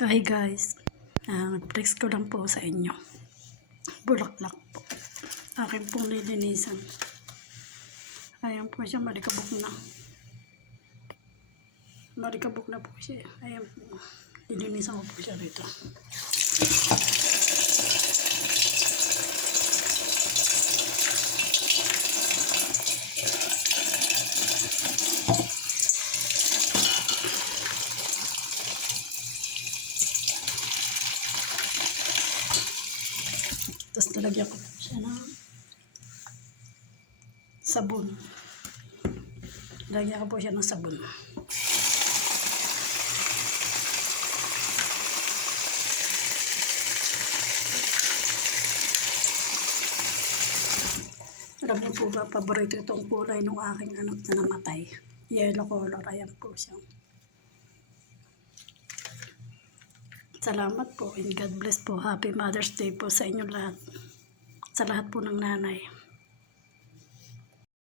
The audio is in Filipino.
Hi guys, flex ko lang po sa inyo. Bulaklak po. Akin pong nilinisan. Ayan po siya, malikabok na. Malikabok na po siya. Ayan po. Nilinisan ko po siya rito. Tapos nalagyan ko po siya ng sabon. Lagyan ko po siya ng sabon. Alam niyo po ba, paborito itong kulay ng aking anak na namatay. Yellow color, ayan po siya. Salamat po and God bless po. Happy Mother's Day po sa inyo lahat. Sa lahat po ng nanay.